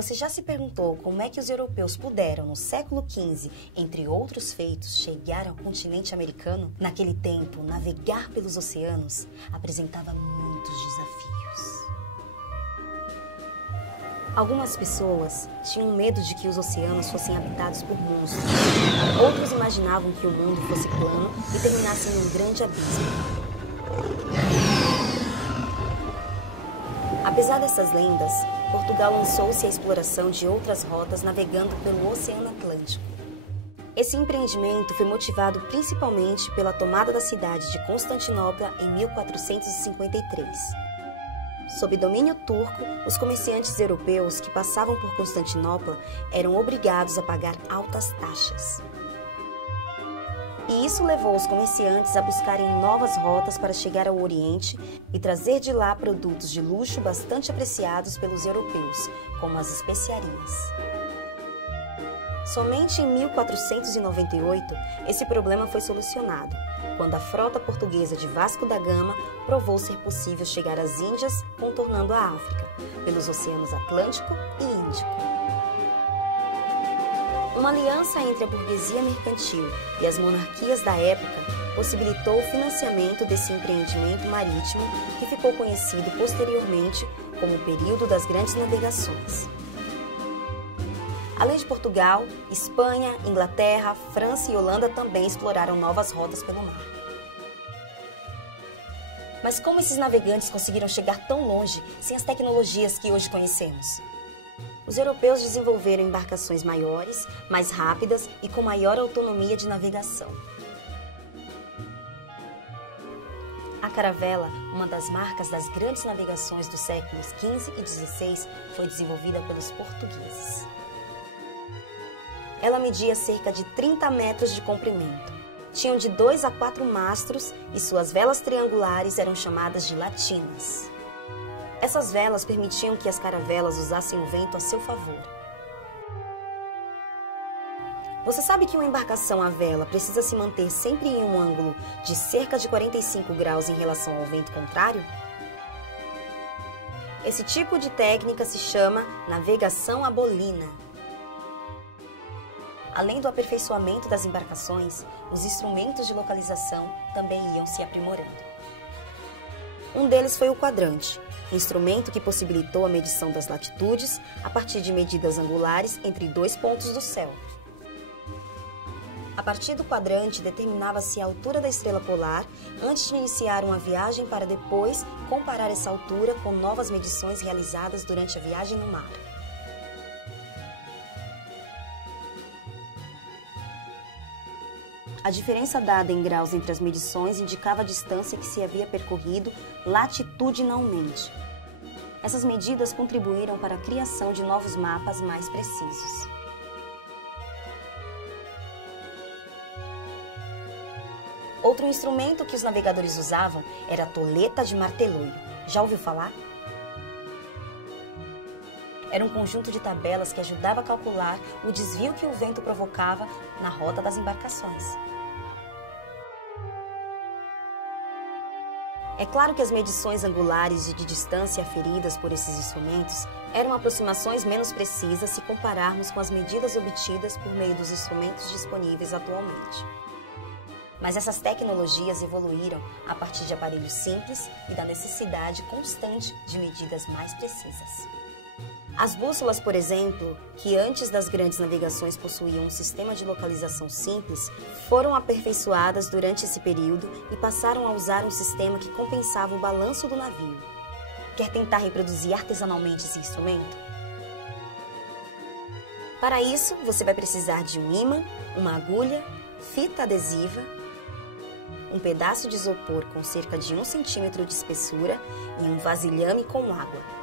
Você já se perguntou como é que os europeus puderam, no século XV, entre outros feitos, chegar ao continente americano? Naquele tempo, navegar pelos oceanos apresentava muitos desafios. Algumas pessoas tinham medo de que os oceanos fossem habitados por monstros. Outros imaginavam que o mundo fosse plano e terminasse em um grande abismo. Apesar dessas lendas, Portugal lançou-se à exploração de outras rotas navegando pelo Oceano Atlântico. Esse empreendimento foi motivado principalmente pela tomada da cidade de Constantinopla em 1453. Sob domínio turco, os comerciantes europeus que passavam por Constantinopla eram obrigados a pagar altas taxas. E isso levou os comerciantes a buscarem novas rotas para chegar ao Oriente e trazer de lá produtos de luxo bastante apreciados pelos europeus, como as especiarias. Somente em 1498, esse problema foi solucionado, quando a frota portuguesa de Vasco da Gama provou ser possível chegar às Índias, contornando a África, pelos oceanos Atlântico e Índico. Uma aliança entre a burguesia mercantil e as monarquias da época possibilitou o financiamento desse empreendimento marítimo que ficou conhecido posteriormente como o período das grandes navegações. Além de Portugal, Espanha, Inglaterra, França e Holanda também exploraram novas rotas pelo mar. Mas como esses navegantes conseguiram chegar tão longe sem as tecnologias que hoje conhecemos? Os europeus desenvolveram embarcações maiores, mais rápidas e com maior autonomia de navegação. A caravela, uma das marcas das grandes navegações dos séculos XV e XVI, foi desenvolvida pelos portugueses. Ela media cerca de 30 metros de comprimento. Tinham de 2 a 4 mastros e suas velas triangulares eram chamadas de latinas. Essas velas permitiam que as caravelas usassem o vento a seu favor. Você sabe que uma embarcação à vela precisa se manter sempre em um ângulo de cerca de 45 graus em relação ao vento contrário? Esse tipo de técnica se chama navegação à bolina. Além do aperfeiçoamento das embarcações, os instrumentos de localização também iam se aprimorando. Um deles foi o quadrante, instrumento que possibilitou a medição das latitudes a partir de medidas angulares entre 2 pontos do céu. A partir do quadrante, determinava-se a altura da estrela polar antes de iniciar uma viagem para depois comparar essa altura com novas medições realizadas durante a viagem no mar. A diferença dada em graus entre as medições indicava a distância que se havia percorrido latitudinalmente. Essas medidas contribuíram para a criação de novos mapas mais precisos. Outro instrumento que os navegadores usavam era a toleta de marteloio. Já ouviu falar? Era um conjunto de tabelas que ajudava a calcular o desvio que o vento provocava na rota das embarcações. É claro que as medições angulares e de distância aferidas por esses instrumentos eram aproximações menos precisas se compararmos com as medidas obtidas por meio dos instrumentos disponíveis atualmente. Mas essas tecnologias evoluíram a partir de aparelhos simples e da necessidade constante de medidas mais precisas. As bússolas, por exemplo, que antes das grandes navegações possuíam um sistema de localização simples, foram aperfeiçoadas durante esse período e passaram a usar um sistema que compensava o balanço do navio. Quer tentar reproduzir artesanalmente esse instrumento? Para isso, você vai precisar de um ímã, uma agulha, fita adesiva, um pedaço de isopor com cerca de 1 centímetro de espessura e um vasilhame com água.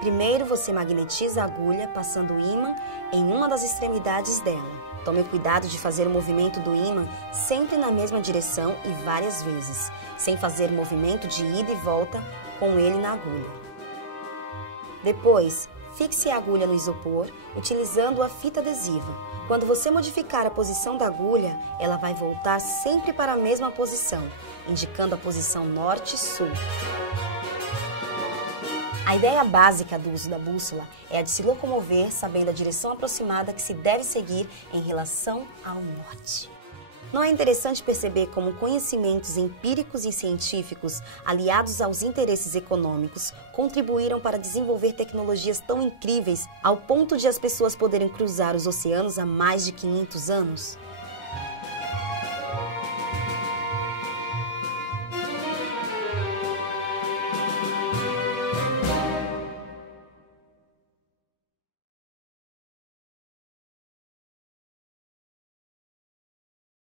Primeiro, você magnetiza a agulha passando o ímã em uma das extremidades dela. Tome o cuidado de fazer o movimento do ímã sempre na mesma direção e várias vezes, sem fazer movimento de ida e volta com ele na agulha. Depois, fixe a agulha no isopor utilizando a fita adesiva. Quando você modificar a posição da agulha, ela vai voltar sempre para a mesma posição, indicando a posição norte-sul. A ideia básica do uso da bússola é a de se locomover sabendo a direção aproximada que se deve seguir em relação ao norte. Não é interessante perceber como conhecimentos empíricos e científicos, aliados aos interesses econômicos, contribuíram para desenvolver tecnologias tão incríveis ao ponto de as pessoas poderem cruzar os oceanos há mais de 500 anos?